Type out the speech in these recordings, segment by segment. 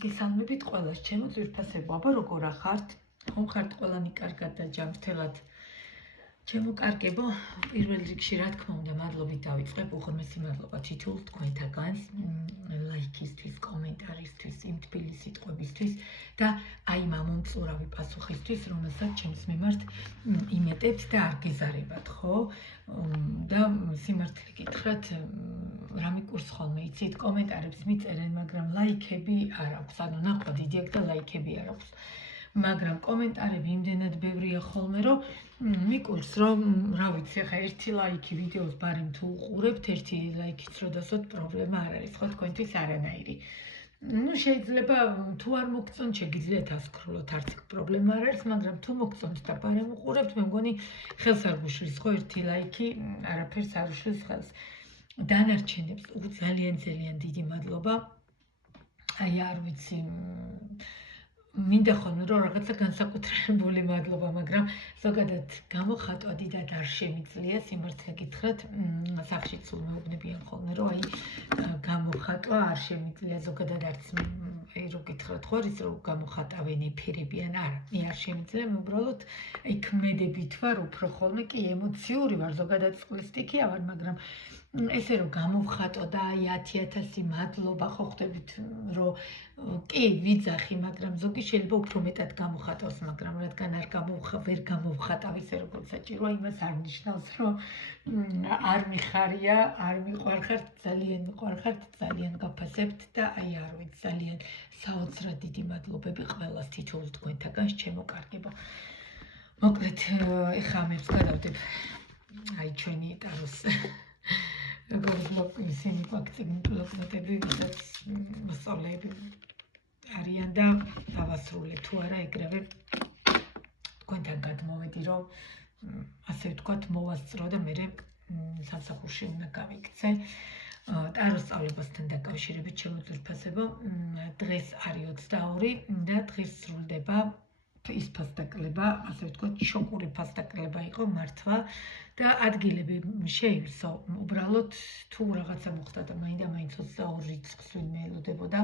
მოგესალმებით ყველას, ჩემო ძვირფასებო, აბა როგორ ახართ? ხართ ყველანი კარგად და ჯანმრთელად. ჩემო კარგებო, პირველ რიგში რა თქმა უნდა, მადლობით დავიწყებ, უღრმესი მადლობა თითოეულ თქვენთაგანს, ლაიქისთვის, კომენტარისთვის, იმ თბილი სიტყვებისთვის და აი მომწურავი პასუხისთვის, რომელსაც ჩემს მიმართ იმეტებთ და არ გეზარებათ, ხო? და სიმართლე გითხრათ, რა მიყურს ხოლმე, იცით, კომენტარებს მიწერენ, მაგრამ ლაიქები არ აქვს, ანუ ნახვა დიდი აქ და ლაიქები არ აქვს. მაგრამ კომენტარები იმდენად ბევრია ხოლმე, რომ მიყურს, რომ რა ვიცი, ხა ერთი ლაიქი ვიდეოს ბარემ თუ უყურებთ, ერთი ლაიქიც რო დასვათ, პრობლემა არ არის, ხო, თქვენთვის არანაირი. შეიძლება თუ არ მოგწონთ, შეგიძლიათ ასკროლოთ, არც პრობლემა არ არის, მაგრამ თუ მოგწონთ და ბარემ უყურებთ, მე მგონი ხელს არ გუშლის, ხო, ერთი ლაიქი არაფერს არ უშლის ხელს. დანარჩენებს ძალიან დიდი მადლობა. აი არ ვიცი, მინდა ხოლმე რომ რაღაცა განსაკუთრებული მადლობა, მაგრამ ზოგადად გამოხატვა დიდად არ შემიძლია, სიმართლე გითხრათ, სახში სულ მეუბნებიან ხოლმე, რომ აი გამოხატვა არ შემიძლია, ზოგადად არც რო გითხრათ ხო არის რომ გამოხატავენ ეფირებიან, არა, მე არ შემიძლია, მე უბრალოდ აი ქმედებით ვარ უფრო ხოლმე, კი ემოციური ვარ, ზოგადად წყლისტიქია ვარ, მაგრამ ესე რომ გამოვხატო და აი 10,000 მადლობა, ხო ხვდებით, რომ კი ვიძახი, მაგრამ ზოგი შეიძლება უფრო მეტად გამოხატოს, მაგრამ რადგან ვერ გამოვხატავ ისე როგორც საჭიროა, იმას არ ნიშნავს, რომ არ მიხარია, არ მიყვარხართ, ძალიან მიყვარხართ, ძალიან გაფასებთ და აი არ ვიცი, ძალიან საოცრად დიდი მადლობები ყველას თითოეულ თქვენთაგანს, ჩემო კარგებო. მოკლედ, ეხლა ამებს გადავდებ აი ჩვენი ტაროს როგორც ისინი ბლოკნოტები, ვისაც მოსწავლეები არიან და დავასრულე თუ არა ეგრევე თქვენთან გადმოვედი, რომ ასე ვთქვათ, მოვასწრო და მე სამსახურში უნდა გავიქცე. ტაროს სწავლებასთან დაკავშირებით ჩემო ძვირფასებო, დღეს არის 22 და დღეს სრულდება ის ფასდაკლება, ასე ვთქვათ, შოკური ფასდაკლება იყო მართლა და ადგილები შეივსო. უბრალოდ თუ რაღაცა მოხდა და მაინც 22 რიცხვს ვინმე ელოდებოდა,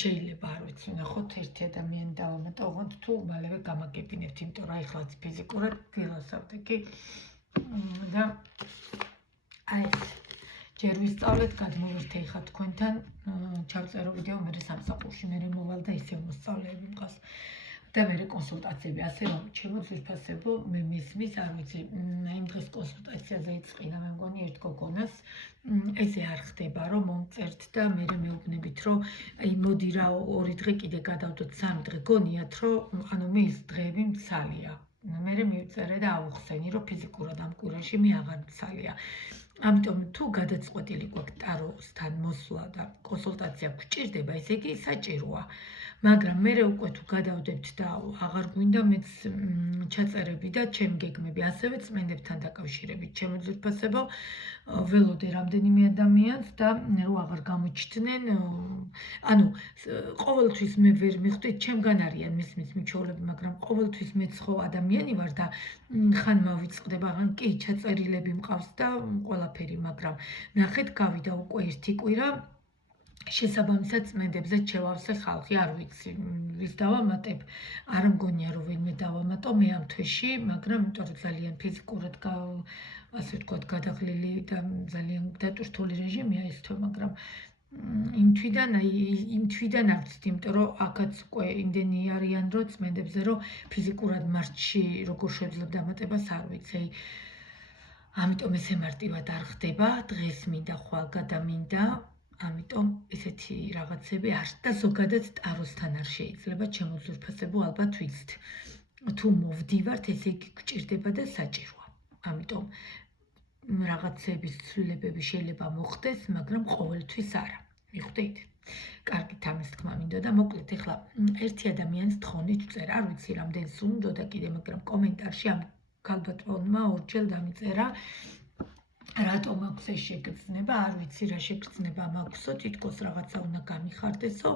შეიძლება არ ვიცი, ნახოთ ერთი ადამიანი დავამატა, ოღონდ თუ მალევე გამაგებინებთ, იმიტომ რომ ეხლაც ფიზიკურად გილასავდე კი და აი ჯერ ვისწავლეთ, გადმოვერთე ხა თქვენთან, ჩავწერო ვიდეო, მე სამსახურში მე მოვალ და ისევ მოსწავლეები მყავს. და მე კონსულტაციები, ასე რომ ჩემო ძვირფასებო, მე მისმის, არ ვიცი, იმ დღეს კონსულტაციაზე იწყინა, მე მგონი ერთ გოგონას, ესე არ ხდება, რომ მომწერთ და მე მეუბნებით, რომ აი მოდი რა 2 დღე კიდე გადავდოთ, 3 დღე, გონიათ, რომ ანუ მის დღეები მცალია. მე მივწერე და ავუხსენი, რომ ფიზიკურად ამ კვირაში მე აღარ მცალია. ამიტომ თუ გადაწყვეტილი გვაქვს ტაროსთან მოსვლა და კონსულტაცია გვჭირდება, ესე იგი საჭიროა. მაგრამ მე უკვე თუ გადავდებთ და აღარ გვინდა მეც ჩაწერები და ჩემი გეგმები, ასევე წმენდებთან დაკავშირებით, ჩემო ძვირფასებო, ველოდე რამდენიმე ადამიანს და რომ აღარ გამოჩნდნენ, ანუ ყოველთვის მე ვერ მიხვდით, ჩემგან არიან მისმის მიჩვეულები, მაგრამ ყოველთვის მეც ხო ადამიანი ვარ და ხან მავიწყდება, ხან კი ჩაწერილები მყავს და ყველაფერი, მაგრამ ნახეთ, გავიდა უკვე ერთი კვირა, შესაბამისად წმენდებზე ჩევავსე ხალხი, არ ვიცი, ვის დავამატებ, არ მგონია რომ ვინმე დავამატო მე ამ თვეში, მაგრამ იმიტომ რომ ძალიან ფიზიკურად ასე ვთქვათ, გადაღლილი და ძალიან დატვირთული რეჟიმია ეს თვე, მაგრამ იმ თვიდან არ ვიცით, იმიტომ რომ აქაც უკვე იმდენი არიან, რომ წმენდებზე, რომ ფიზიკურად მარტში როგორ შევძლებ დამატებას, არ ვიცი. ამიტომ ესე მარტივად არ ხდება, დღეს მინდა ხვალ გადამინდა, ამიტომ ესეთი რაღაცები არ და ზოგადად ტაროსთან არ შეიძლება, ჩემო ძვირფასებო, ალბათ ვიცით. თუ მოვდივართ, ესე იგი გჭირდება და საჭიროა. ამიტომ რაღაცების ცვლილებები შეიძლება მოხდეს, მაგრამ ყოველთვის არა. მიხვდით? კარგით, ამის თქმა მინდა და მოკლედ ეხლა ერთი ადამიანის თხოვნით ვწერ, არ ვიცი რამდენს უნდოდა კიდე, მაგრამ კომენტარში ამ ქალბატონმა ორჯერ დამიწერა, რატომ აქვს ეს შეგრძნება, არ ვიცი რა შეგრძნება მაქვსო, თითქოს რაღაცა უნდა გამიხარდესო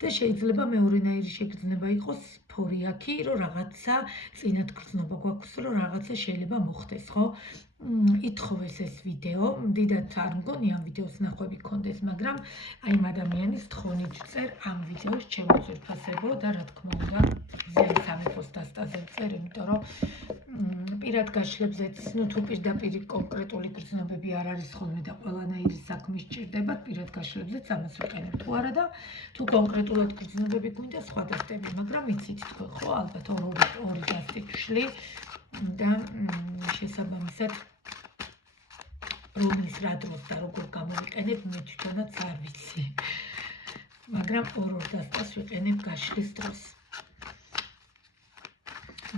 და შეიძლება მეორენაირი შეგრძნება იყოს ფორიაქი, რომ რაღაცა წინათ გრძნობა გვაქვს, რომ რაღაცა შეიძლება მოხდეს, ხო? ითხოვეს ეს ვიდეო, დიდად არ მგონი ამ ვიდეოს ნახვები გქონდეს, მაგრამ აი იმ ადამიანის თხოვნით წერ ამ ვიდეოს ჩემო ძვირფასებო და რა თქმა უნდა ზეა სამეფოს დასტაზე წერ, იმიტომ რომ პირად გაშლებზეც, ну თუ პირდაპირ კონკრეტული გრძნობები არ არის ხოლმე და ყველანაირი საქმე სჭირდება, პირად გაშლებზეც ამას ვიყენებ თუ არა და თუ კონკრეტულად გრძნობები გვინდა სხვა დასტები, მაგრამ იცით თქვენ ხო, ალბათ ორი დასტი ვშლი და შესაბამისად რომლის რა დროს და როგორ გამოვიყენებ, მე თვითონაც არ ვიცი. მაგრამ ორ დასტას ვიყენებ გაშლის დროს.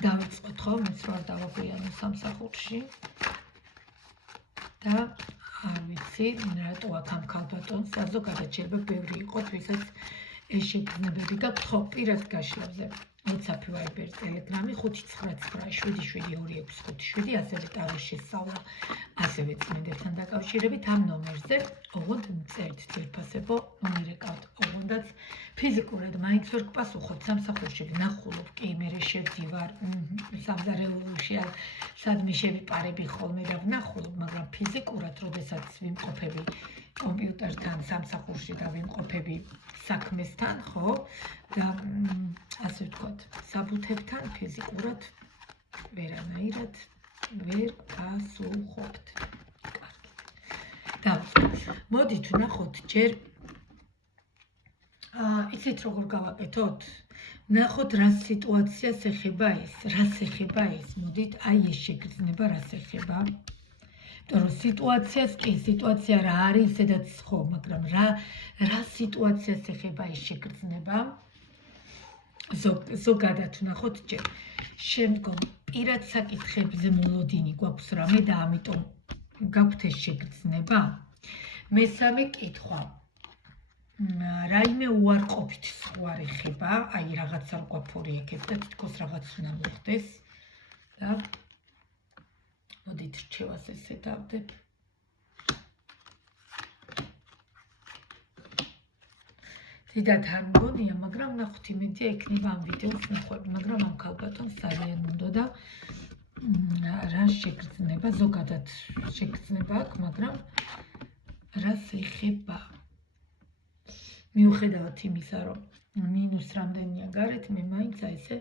დავიწყოთ ხო, მეც რა დავაგვიანო სამსახურში. და არ ვიცი, რატო აქ ამ ქალბატონს, ზოგადად შეიძლება ბევრი იყოს, ვისაც ეს შეგრძნებები გაქვთ, ხო, პირად გაშლებზე. WhatsApp, Viber, Telegram, 59977222657, ასევე ტაროს შესწავლა, ასევე წმინდებთან დაკავშირებით ამ ნომერზე, ოღონდ მწერთ ძვირფასებო, მომერეკავთ, ოღონდაც ფიზიკურად მაინც ვერ გპასუხობთ, სამსახურში ვნახულობ, კი, მერე შევდივარ, სამზარეულოში სადმე შევიპარები ხოლმე და ვნახულობ, მაგრამ ფიზიკურად, როდესაც ვიმყოფები კომპიუტერთან სამსახურში და ვიმყოფები საქმესთან, ხო? და ასე ვთქვათ, საბუთებთან ფიზიკურად ვერანაირად ვერ გასუხობთ. კარგი. დავიწყოთ. მოდით ვნახოთ ჯერ იცით როგორ გავაკეთოთ? ვნახოთ რა სიტუაციას ეხება ეს, რას ეხება ეს. მოდით, აი ეს შეგრძნება რას ეხება. იმიტომ რომ სიტუაციას კი, სიტუაცია რა არის, სადაც ხო, მაგრამ რა სიტუაციას ეხება ეს შეგრძნება? ზოგადად ვნახოთ ჯერ. შემდგომ პირად საკითხებზე მოლოდინი გვაქვს რამე და ამიტომ გაქვთ ეს შეგრძნება. მესამე კითხვა. რაიმე უარყოფით სხვა ეხება, აი რაღაცა რო გვაფორიაქებს და თითქოს რაღაც უნდა მოხდეს და მოდით რჩევას ესე დავდებ. დიდად არ მგონია, მაგრამ ნახოთ იმედია იქნება ამ ვიდეოს ნახვები, მაგრამ ამ ქალბატონს ძალიან უნდა და რა შეგრძნება, ზოგადად შეგრძნება აქვს, მაგრამ რას ეხება? მიუხედავად იმისა, რომ მინუს რამდენია გარეთ, მე მაინც ესე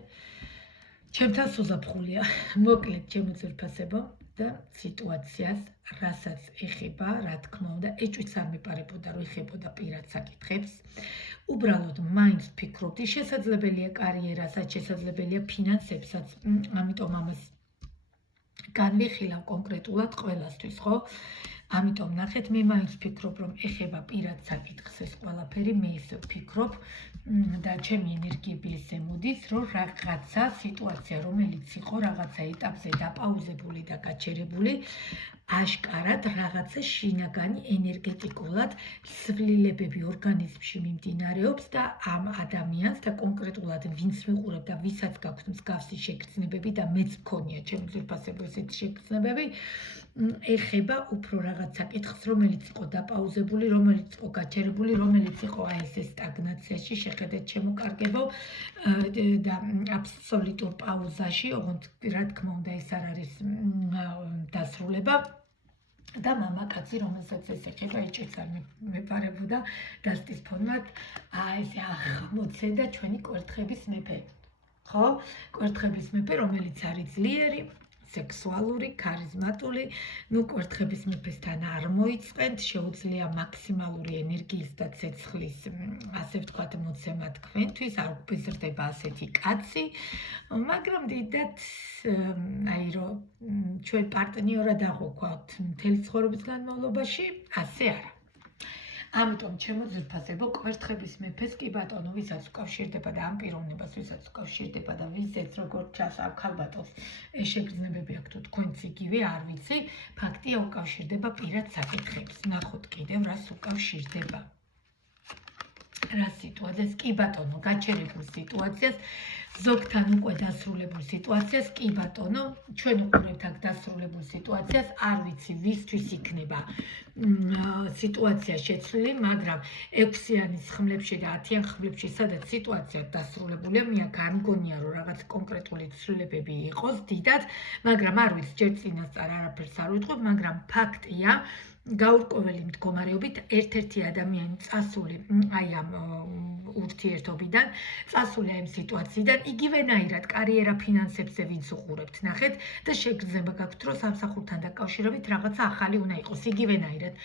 ჩემთან სუზაფხულია. მოკლედ, ჩემო ძვირფასებო და სიტუაციას, რასაც ეხება, რა თქმა უნდა, ეჭვიც არ მეპარებოდა, რომ ეხებოდა პირად საკითხებს. უბრალოდ მაინც ვფიქრობდი, შესაძლებელია კარიერასაც, შესაძლებელია ფინანსებსაც, ამიტომ ამას განვიხილავ კონკრეტულად ყველასთვის, ხო? ამიტომ ნახეთ, მე მაინც ვფიქრობ, რომ ეხება პირად საკითხს ეს ყველაფერი, მე ესე ვფიქრობ და ჩემი ენერგიები ესე მოდის, რომ რაღაცა სიტუაცია, რომელიც იყო რაღაცა ეტაპზე დაპაუზებული და გაჩერებული, აშკარად რაღაცა შინაგანი ენერგეტიკულად ცვლილებები ორგანიზმში მიმდინარეობს და ამ ადამიანს და კონკრეტულად ვინც მიყურებ და ვისაც გაქვთ მსგავსი შეგრძნებები და მეც მქონია ჩემი ძვირფასებო ესეთი შეგრძნებები, ეხება უფრო რაღაც საკითხს, რომელიც იყო დაპაუზებული, რომელიც იყო გაჩერებული, რომელიც იყო აი ეს სტაგნაციაში, შეხედეთ ჩემო კარგებო და აბსოლუტურ პაუზაში, ოღონდ რა თქმა უნდა ეს არ არის დასრულება. და მამაკაცი, რომელსაც ეს ეხება, ეჭვიც არ მეპარებოდა დასტის ფორმად, ესე აღმოცენდა ჩვენი კვერთხების მეფე. ხო? კვერთხების მეფე, რომელიც არის ძლიერი, სექსუალური, ქარიზმატული, ну კვერთხების მეფესთან არ მოიწყენთ, შეუძლია მაქსიმალური ენერგიის და ცეცხლის, ასე ვთქვათ, მოცემა თქვენთვის, არ გვიზრდება ასეთი კაცი, მაგრამ დიდად აი რომ ჩვენ პარტნიორად აღვქვათ მთელი ცხოვრების განმავლობაში, ასე არა. ამიტომ ჩემო ძვირფასებო, კვერთხების მეფეს კი ბატონო, ვისაც უკავშირდება და ამ პიროვნებას, ვისაც უკავშირდება და ვიზეც როგორ ჩასავ ქალბატონს ეს შეგრძნებები აქვს თუ თქვენც იგივე, არ ვიცი, ფაქტია უკავშირდება პირად საკითხებს. ნახოთ კიდევ რას უკავშირდება. რა სიტუაციას? კი ბატონო, გაჩერებულ სიტუაციას, ზოგთან უკვე დასრულებულ სიტუაციას, კი ბატონო, ჩვენ უყურებთ აქ დასრულებულ სიტუაციას, არ ვიცი ვისთვის იქნება სიტუაცია შეცვლილი, მაგრამ 6-იანის ხმლებში და 10-იან ხმლებში, სადაც სიტუაცია დასრულებულია, მე აქ არ მგონია, რომ რაღაც კონკრეტული ცვლილებები იყოს დიდად, მაგრამ არ ვიცი, ჯერ წინასწარ არაფერს არ ვიტყვი, მაგრამ ფაქტია, გაურკვეველი მდგომარეობით ერთ-ერთი ადამიანი წასული აი ამ ურთიერთობიდან, წასული ამ სიტუაციიდან, იგივენაირად კარიერა ფინანსებზე ვინც უყურებთ, ნახეთ და შეგრძნება გაქვთ, რომ სამსახურთან დაკავშირებით რაღაცა ახალი უნდა იყოს, იგივენაირად.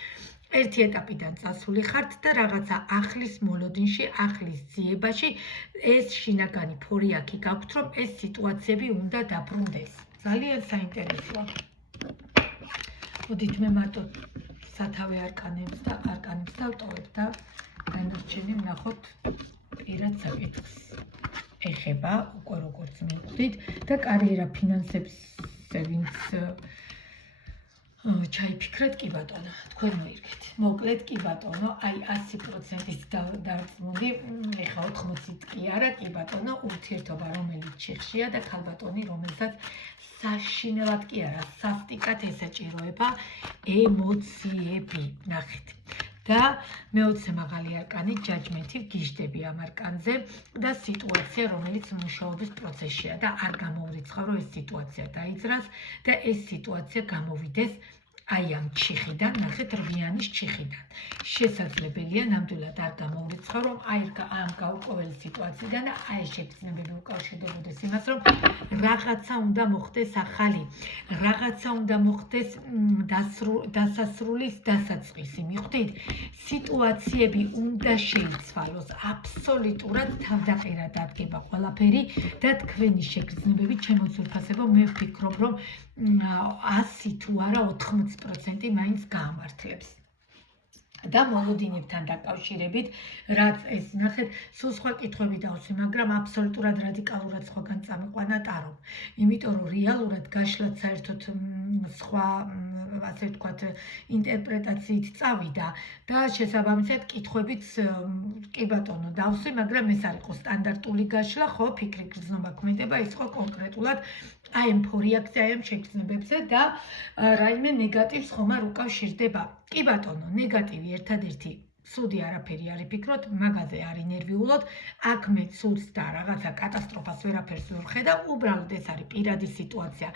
ერთი ეტაპიდან წასული ხართ და რაღაცა ახლის მოლოდინში, ახლის ძიებაში ეს შინაგანი ფორიაკი გაქვთ, რომ ეს სიტუაციები უნდა დაბრუნდეს. ძალიან საინტერესოა. მოდით მე მარტო სათავე არკანებს დავტოვებ და დანარჩენი ვნახოთ პირად საკითხს. ეხება უკვე როგორც მივხვდით და კარიერა ფინანსებზე ვინც ჩაიფიქრეთ, კი ბატონო, თქვენ მოირგეთ. მოკლედ კი ბატონო, აი 100%-ის დარწმუნდი, ეხა 80-ით კი არა, კი ბატონო, ურთიერთობა რომელიც ჩიხშია და ქალბატონი რომელსაც საშინელად კი არა, სასტიკად ესაჭიროება ემოციები, ნახეთ. და მე-20 მაღალი არკანი ჯაჯმენტი გიждები ამ არკანზე და სიტუაცია რომელიც მუშაობის პროცესშია და არ გამოურიცხავ რომ ეს სიტუაცია დაიძრას და ეს სიტუაცია გამოვიდეს აი ამ ჩიხიდან, ნახეთ რვიანის ჩიხიდან. შესაძლებელია ნამდვილად არ გამოურიცხავ რომ აი ამ გაურკვეველი სიტუაციიდან და აი შეგრძნებები უკავშირდებოდეს იმას რომ რაღაცა უნდა მოხდეს ახალი, რაღაცა უნდა მოხდეს დასასრულის დასაწყისი, მიხვდით? სიტუაციები უნდა შეიცვალოს, აბსოლუტურად თავდაყირად ადგება ყველაფერი და თქვენი შეგრძნებები ჩემო ძვირფასებო, მე ვფიქრობ რომ 100 თუ არა 80% მაინც გაამართლებს. და მოლოდინებთან დაკავშირებით, რაც ეს ნახეთ, სულ სხვა კითხვები დავსვი, მაგრამ აბსოლუტურად რადიკალურად სხვაგან წამიყვანა ტარო. იმიტომ რომ რეალურად გაშლად საერთოდ სხვა ასე ვთქვათ, ინტერპრეტაციით წავიდა და შესაბამისად კითხვებიც კი ბატონო დავსვი, მაგრამ ეს არ იყო სტანდარტული გაშლა, ხო, ფიქრი გრძნობა ქმედება, ის იყო კონკრეტულად აი ამ ფორიაკზე, აი ამ შეგრძნებებზე და რაიმე ნეგატივს ხომ არ უკავშირდება. კი ბატონო, ნეგატივი ერთადერთი სუდი არაფერი არ იფიქროთ, მაგაზე არ ინერვიულოთ, აქ მე ცუდს და რაღაცა კატასტროფას ვერაფერს ვერ ხედავ, უბრალოდ ეს არის პირადი სიტუაცია,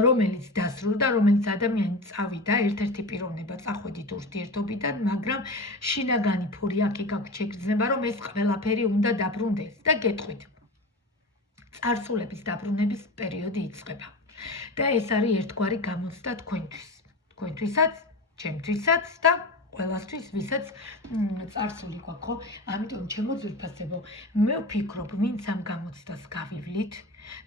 რომელიც დასრულდა, რომელიც ადამიანი წავიდა, ერთ-ერთი პიროვნება წახვედით ურთიერთობიდან, მაგრამ შინაგანი ფორიაკი გაქვთ შეგრძნება, რომ ეს ყველაფერი უნდა დაბრუნდეს და გეტყვით. წარსულების დაბრუნების პერიოდი იწყება. და ეს არის ერთგვარი გამოცდა თქვენთვისაც, ჩემთვისაც და ყველასთვის, ვისაც წარსული გვაქვს, ხო? ამიტომ ჩემო ძვირფასებო, მე ვფიქრობ, ვინც ამ გამოცდას გავივლით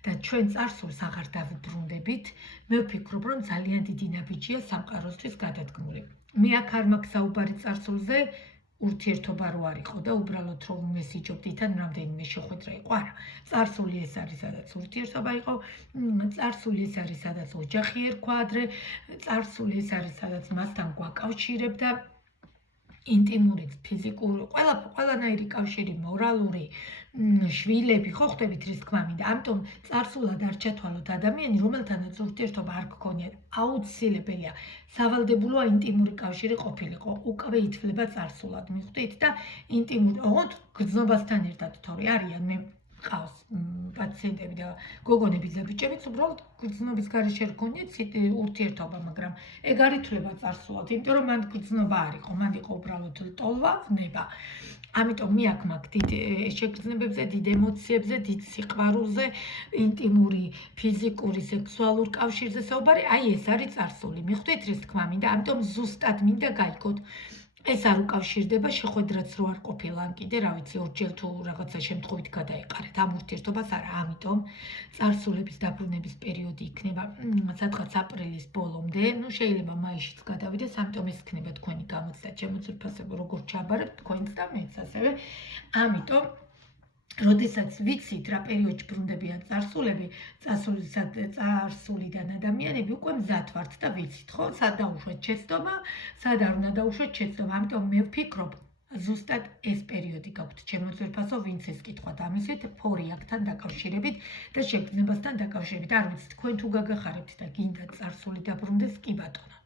და ჩვენ წარსულს აღარ დავუბრუნდებით, მე ვფიქრობ, რომ ძალიან დიდი ნაბიჯია სამყაროსთვის გადადგმული. მე აქ არ მაქვს საუბარი წარსულზე, ურთიერთობა რო არ იყო და უბრალოდ რომ მესიჯობდით ან რამდენიმე შეხვედრა იყო, არა. წარსული ეს არის, სადაც ურთიერთობა იყო, წარსული ეს არის, სადაც ოჯახი ერქვა ადრე, წარსული ეს არის, სადაც მასთან გვაკავშირებდა ინტიმური, ფიზიკური, ყველანაირი კავშირი, მორალური, შვილები, ხო ხვდებით რის თქმა მინდა. ამიტომ წარსულად არ ჩათვალოთ ადამიანი, რომელთანაც ურთიერთობა არ გქონიათ, აუცილებელია სავალდებულოა ინტიმური კავშირი ყოფილიყო, უკვე ითვლება წარსულად, მიხვდით და ინტიმური, ოღონდ გრძნობასთან ერთად თორე არიან მე ყავს პაციენტები და გოგონები და ბიჭებიც უბრალოდ გრძნობის გარეშე რგონიათ ურთიერთობა, მაგრამ ეგ არ ითვლება წარსულად, იმიტომ რომ მან გრძნობა არ იყო, მან იყო უბრალოდ ლტოლვა, ნება. ამიტომ მე აქ მაქვს დიდ შეგრძნებებზე, დიდ ემოციებზე, დიდ სიყვარულზე, ინტიმური, ფიზიკური, სექსუალურ კავშირზე საუბარი, აი ეს არის წარსული. მიხვდით რის თქმა მინდა, ამიტომ ზუსტად მინდა გაიგოთ. ეს არ უკავშირდება შეხვედრაც რო არ ყოფილა ან კიდე რა ვიცი ორჯერ თუ რაღაცა შემთხვევით გადაეყარეთ ამ ურთიერთობას არა ამიტომ წარსულების დაბრუნების პერიოდი იქნება სადღაც აპრილის ბოლომდე ну შეიძლება მაისშიც გადავიდეს ამიტომ ეს იქნება თქვენი გამოცდა ჩემო ძვირფასებო როგორ ჩაბარებთ თქვენც და მეც ასევე ამიტომ როდესაც ვიცით რა პერიოდში ბრუნდებიან წარსულები, წარსულიდან ადამიანები უკვე მზად ვართ და ვიცით, ხო? სად დაუშვეთ შეცდომა, სად არ უნდა დაუშვეთ შეცდომა. ამიტომ მე ვფიქრობ, ზუსტად ეს პერიოდი გაქვთ ჩემო ძვირფასო, ვინც ეს კითხვა დამისვით ფორიაკთან დაკავშირებით და შეგრძნებასთან დაკავშირებით. არ ვიცი, თქვენ თუ გაგახარებთ და გინდა წარსული დაბრუნდეს, კი ბატონო.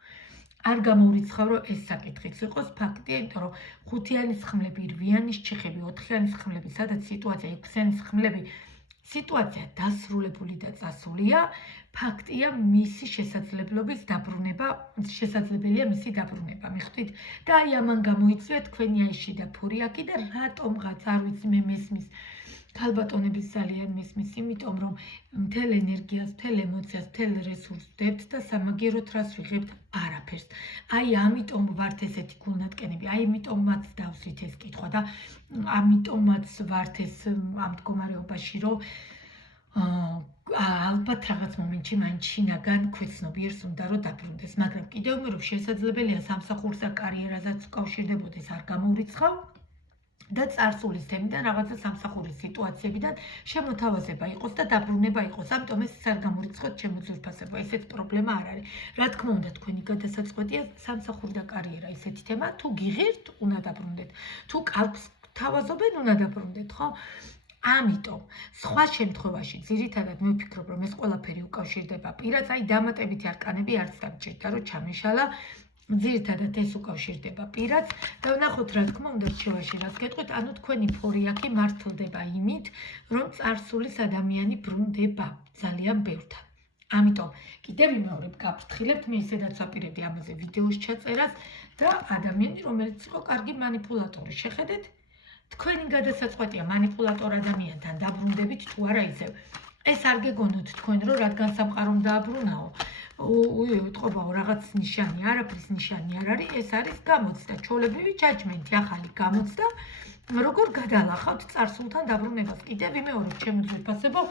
არ გამოურიცხავ, რომ ეს საკითხიც იყოს ფაქტია, იმიტომ რომ ხუთიანის ხმლები, რვიანის ჩეხები, ოთხიანის ხმლები, სადაც სიტუაცია, ექვსიანის ხმლები, სიტუაცია დასრულებული და წასულია, ფაქტია მისი შესაძლებლობის დაბრუნება, შესაძლებელია მისი დაბრუნება. მიხვდით? და აი ამან გამოიწვია თქვენი აიში და ფორიაკი და რატომღაც არ ვიცი მე მესმის ქალბატონების ძალიან მესმის, იმიტომ რომ მთელ ენერგიას, მთელ ემოციას, მთელ რესურსს ვდებთ და სამაგიეროდ რას ვიღებთ? არაფერს. აი ამიტომ ვართ ესეთი გულნატკენები, აი ამიტომაც დავსვით ეს კითხვა და ამიტომაც ვართ ეს ამ მდგომარეობაში, რომ ალბათ რაღაც მომენტში მან შინაგან ქვეცნობიერს უნდა რომ დაბრუნდეს, მაგრამ კიდევ მე რომ შესაძლებელია სამსახურს და კარიერაზეც უკავშირდებოდეს, არ გამოურიცხავ და წარსულის თემიდან რაღაცა სამსახურის სიტუაციებიდან შემოთავაზება იყოს და დაბრუნება იყოს. ამიტომ ეს არ გამოურიცხოთ ჩემო ძვირფასებო, ესეც პრობლემა არ არის. რა თქმა უნდა, თქვენი გადასაწყვეტია სამსახური და კარიერა ისეთი თემა, თუ გიღირთ, უნდა დაბრუნდეთ. თუ კალკს თავაზობენ, უნდა დაბრუნდეთ, ხო? ამიტომ სხვა შემთხვევაში ძირითადად მე ვფიქრობ, რომ ეს ყველაფერი უკავშირდება პირას, აი დამატებითი არკანები არც დამჭირდა, რომ ჩამეშალა. ძირითადად ეს უკავშირდება პირას და ვნახოთ რა თქმა უნდა რჩევაში რაც გეტყვით, ანუ თქვენი ფორიაკი მართლდება იმით, რომ წარსულის ადამიანი ბრუნდება ძალიან ბევრთან. ამიტომ კიდევ ვიმეორებ, გაფრთხილებთ, მე ისედაც ვაპირებდი ამაზე ვიდეოს ჩაწერას და ადამიანი, რომელიც იყო კარგი манипуляტორი, შეხედეთ, თქვენი გადასაწყვეტია манипуляტორ ადამიანთან დაბრუნდებით თუ არა ისევ. ეს არ გეგონოთ თქვენ, რომ რადგან სამყარომ დააბრუნაო, უტყობაო რაღაც ნიშანი, არაფრის ნიშანი არ არის, ეს არის გამოცდა, ჩვეულებრივი ჯაჯმენტი, ახალი გამოცდა, როგორ გადალახავთ წარსულთან დაბრუნებას. კიდევ ვიმეორებ, ჩემო ძვირფასებო,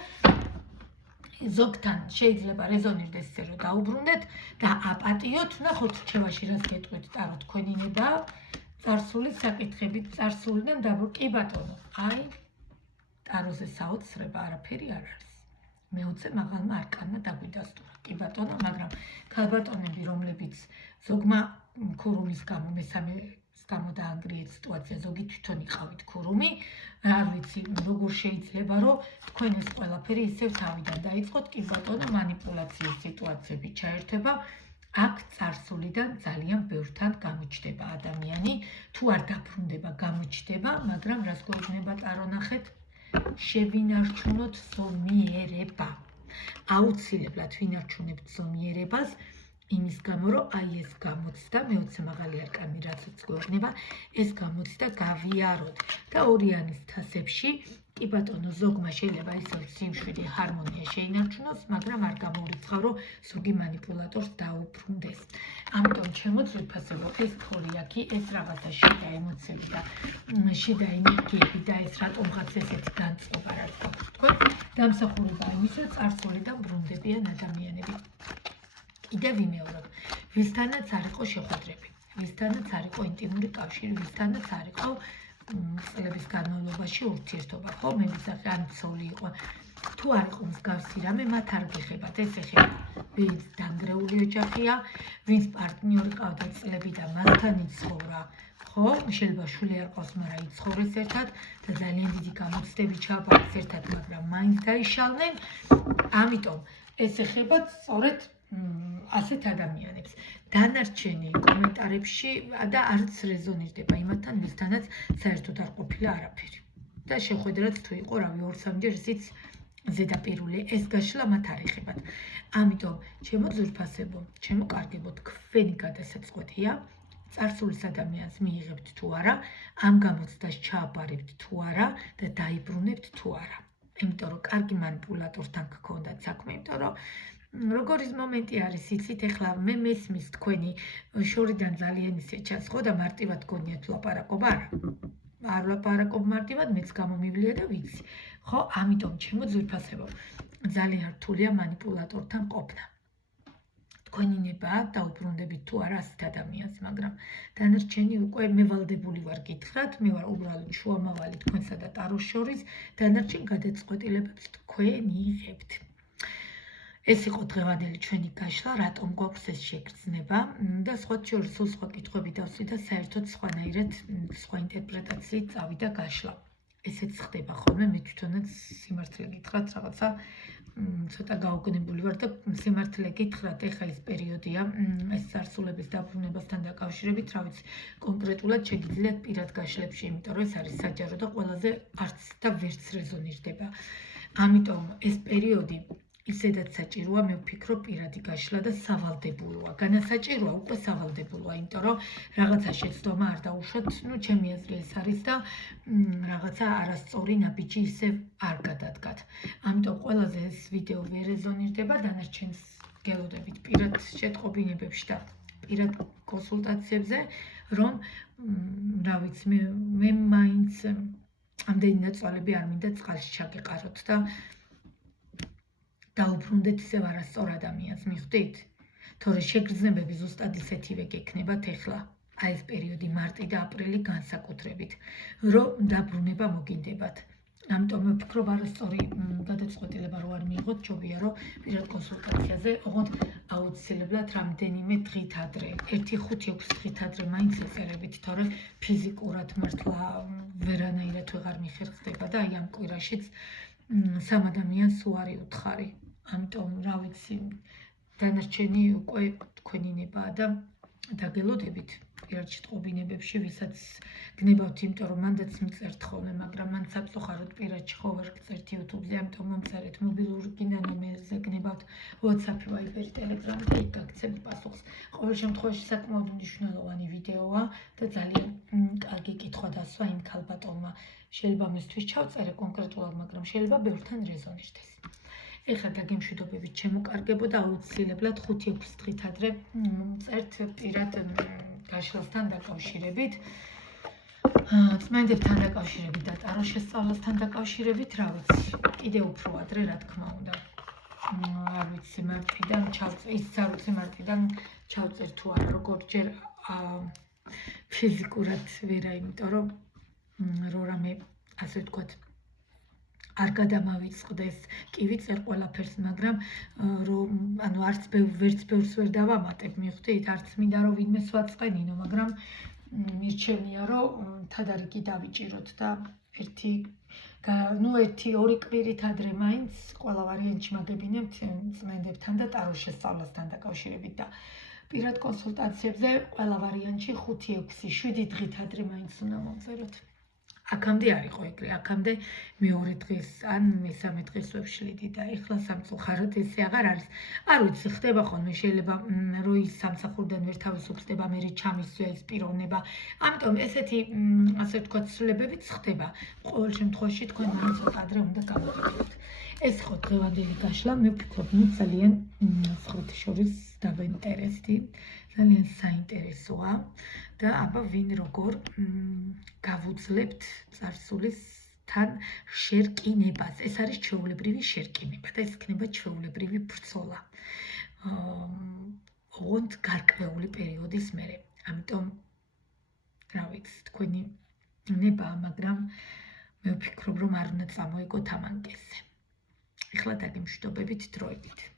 ზოგთან შეიძლება რეზონირდეს ისე, რომ დაუბრუნდეთ და აპატიოთ, ვნახოთ რჩევაში რაც გეტყვით, ტარო თქვენინება წარსულის საკითხებით, წარსულიდან კი ბატონო, აი ტაროზე საოცრება არაფერი არ არის. მეოცე მაღალმა არკანმა დაგვიდასტურა. კი ბატონო, მაგრამ ქალბატონები, რომლებიც ზოგმა ქურუმის გამო, მესამეს გამო დაანგრიეთ სიტუაცია, ზოგი თვითონ იყავით ქურუმი, არ ვიცი, როგორ შეიძლება, რომ თქვენ ეს ყველაფერი ისევ თავიდან დაიწყოთ, კი ბატონო, манипуляციის სიტუაციები ჩაერთება. აქ წარსულიდან ძალიან ბევრთან გამოჩნდება ადამიანი, თუ არ დაბრუნდება, გამოჩნდება, მაგრამ რას გვეუბნება ტარო ნახეთ? შევინარჩუნოთ ზომიერება. აუცილებლად ვინარჩუნებთ ზომიერებას, იმის გამო, რომ აი ეს გამოცდა, მეოცე მაღალი არკანი რაცაც გვეუბნება, ეს გამოცდა გავიაროთ და ორიანის თასებში, კი ბატონო, ზოგმა შეიძლება ისევ სიმშვიდე, ჰარმონია შეინარჩუნოს, მაგრამ არ გამოურიცხავ, რომ ზოგი манипуляტორს დაუბრუნდეს. ამიტომ ჩემო ძვირფასებო, ეს ფორიაკი, ეს რაღაცა შიდა ემოციები და შიდა ენერგიები და ეს რატომღაც ესეთი განწყობა რაც გაქვთ თქვენ, დამსახურება იმის, რომ წარსულიდან ბრუნდებიან ადამიანები. კიდევ ვიმეორებ, ვისთანაც არ იყო შეხვედრები, ვისთანაც არ იყო ინტიმური კავშირი, ვისთანაც არ იყო წლების განმავლობაში ურთიერთობა, ხო, მე ვისახე ან ცოლი იყო. თუ არ იყო მსგავსი რამე, მათ არ გეხებათ, ეს ეხება ვინც დანგრეული ოჯახია, ვინც პარტნიორი ყავდა წლები და მასთან იცხოვრა, ხო, შეიძლება შვილი არ ყავს, მაგრამ იცხოვრეს ერთად და ძალიან დიდი გამოცდები ჩააბარეს ერთად, მაგრამ მაინც დაიშალნენ. ამიტომ ეს ეხება სწორედ ასეთ ადამიანებს. დანარჩენი კომენტარებში და არც რეზონირდება იმათთან, ვისთანაც საერთოდ არ ყოფილა არაფერი. და შეხვედრაც თუ იყო, რავი, 2-3 ჯერ ისიც ზედაპირული, ეს გაშლა მათ არ ეხებათ. ამიტომ, ჩემო ძვირფასებო, ჩემო კარგებო, თქვენი გადასაწყვეტია, წარსულის ადამიანს მიიღებთ თუ არა, ამ გამოცდას ჩააბარებთ თუ არა და დაიბრუნებთ თუ არა. იმიტომ რომ კარგი манипуляტორთან გქონდათ საქმე, იმიტომ რომ როგორი მომენტი არის, იცით, ეხლა მე მესმის თქვენი შორიდან ძალიან ისე ჩანს, ხო და მარტივად გონიათ ლაპარაკობა არა. არ ვლაპარაკობ მარტივად, მეც გამომივლია და ვიცი. ხო, ამიტომ ჩემო ძვირფასებო, ძალიან რთულია манипуляტორთან ყოფნა. თქვენინებაა დაუბრუნდებით თუ არა ასეთ ადამიანს, მაგრამ დანარჩენი უკვე მევალდებული ვარ გითხრათ, მე ვარ უბრალოდ შუამავალი თქვენსა და ტაროს შორის, დანარჩენ გადაწყვეტილებებს თქვენ იღებთ. ეს იყო დღევანდელი ჩვენი გაშლა, რატომ გვაქვს ეს შეგრძნება და სხვა შორის სულ სხვა კითხვები დავსვი და საერთოდ სხვანაირად სხვა ინტერპრეტაციით წავიდა გაშლა. ესეც ხდება ხოლმე, მე თვითონაც სიმართლე გითხრათ, რაღაცა ცოტა გაუგნებული ვარ და სიმართლე გითხრათ, ეხლა ეს პერიოდია, ეს წარსულების დაბრუნებასთან დაკავშირებით, რა ვიცი, კონკრეტულად შეგიძლიათ პირად გაშლებში, იმიტომ რომ ეს არის საჯარო და ყველაზე არც და ვერც რეზონირდება. ამიტომ ეს პერიოდი ისედაც საჭიროა, მე ვფიქრობ, პირადი გაშლა და სავალდებულოა. განასაჭიროა, უკვე სავალდებულოა, იმიტომ რომ რაღაცა შეცდომა არ დაუშვათ, ჩემი აზრი ეს არის და რაღაცა არასწორი ნაბიჯი ისე არ გადადგათ. ამიტომ ყველაზე ეს ვიდეო ვერ რეზონირდება, დანარჩენს გელოდებით პირად შეტყობინებებში და პირად კონსულტაციებზე, რომ რა ვიცი, მე მაინც ამდენი ნაწვალები არ მინდა წყალში ჩაგეყაროთ და დაუბრუნდეთ ისევ არასწორ ადამიანს, მიხვდით? თორე შეგრძნებები ზუსტად ისეთივე გექნებათ ეხლა. აი ეს პერიოდი მარტი და აპრილი განსაკუთრებით, რომ დაბრუნება მოგინდებათ. ამიტომ ვფიქრობ, არასწორი გადაწყვეტილება რო არ მიიღოთ, ჯობია რომ პირად კონსულტაციაზე, ოღონდ აუცილებლად რამდენიმე დღით ადრე, 1-5-6 დღით ადრე მაინც ეწერებით, თორე ფიზიკურად მართლა ვერანაირად ვეღარ მიხერხდება და აი ამ კვირაშიც სამ ადამიანს უარი უთხარი. ამიტომ რა ვიცი, დანარჩენი უკვე თქვენი ნებაა და დაგელოდებით პირად შეტყობინებებში, ვისაც გნებავთ, იმიტომ რომ მანდაც მწერთ ხოლმე, მაგრამ მან სამწუხაროდ პირადში ხო ვერ გწერთ YouTube-ზე, ამიტომ მომწერეთ მობილურგიდან იმერზე გნებავთ WhatsApp-ი, Viber-ი, Telegram-ი და იქ გაგცემთ პასუხს. ყოველ შემთხვევაში საკმაოდ მნიშვნელოვანი ვიდეოა და ძალიან კარგი კითხვა დასვა იმ ქალბატონმა. შეიძლება მისთვის ჩავწერე კონკრეტულად, მაგრამ შეიძლება ბევრთან რეზონირდეს. ეხლა დაგემშვიდობებით შემოკარგებოდა აუცილებლად 5-6 დღით ადრე წერთ პირად გაშლასთან დაკავშირებით. წმენდებთან დაკავშირებით და ტაროს შესწავლასთან დაკავშირებით, რა ვიცი, კიდე უფრო ადრე, რა თქმა უნდა. არ ვიცი, მარტიდან ჩავწერ, ისიც არ ვიცი, მარტიდან ჩავწერ თუ არა, როგორჯერ ფიზიკურად ვერა, იმიტომ რომ რამე, ასე ვთქვათ, არ გადამავიწყდეს, კი ვიწერ ყველაფერს, მაგრამ ანუ არც ვერც ბევრს ვერ დავამატებ, მიხვდით, არც მინდა რომ ვინმეს ვაწყენინო, მაგრამ მირჩევნია, რომ თადარიგი დავიჭიროთ და 1-2 კვირით ადრე მაინც ყველა ვარიანტში მაგებინებთ წმენდებთან და ტაროს შესწავლასთან დაკავშირებით და პირად კონსულტაციებზე ყველა ვარიანტში 5-6-7 დღით ადრე მაინც უნდა მომწეროთ. აქამდე არ იყო ეგრე, აქამდე მეორე დღეს ან მესამე დღეს ვშლიდი და ეხლა სამწუხაროდ ესე აღარ არის. არ ვიცი, ხდება ხოლმე, შეიძლება რომ ის სამსახურიდან ვერ თავისუფლდება, მერე ჩამისვია ის პიროვნება. ამიტომ ესეთი, ასე ვთქვათ, ცვლილებებიც ხდება. ყოველ შემთხვევაში თქვენ მაინც ადრე უნდა გავაკეთოთ. ეს ხო დღევანდელი გაშლა, მე ვფიქრობ, ძალიან სხვათა შორის დავაინტერესდი. ძალიან საინტერესოა და აბა ვინ როგორ გავუძლებთ წარსულისთან შერკინებას. ეს არის ჩვეულებრივი შერკინება და ეს იქნება ჩვეულებრივი ბრძოლა. ოღონდ გარკვეული პერიოდის მერე. ამიტომ რა ვიცი, თქვენი ნებაა, მაგრამ მე ვფიქრობ, რომ არ უნდა წამოიგოთ ამან კესზე. ეხლა დაგემშვიდობებით დროებით.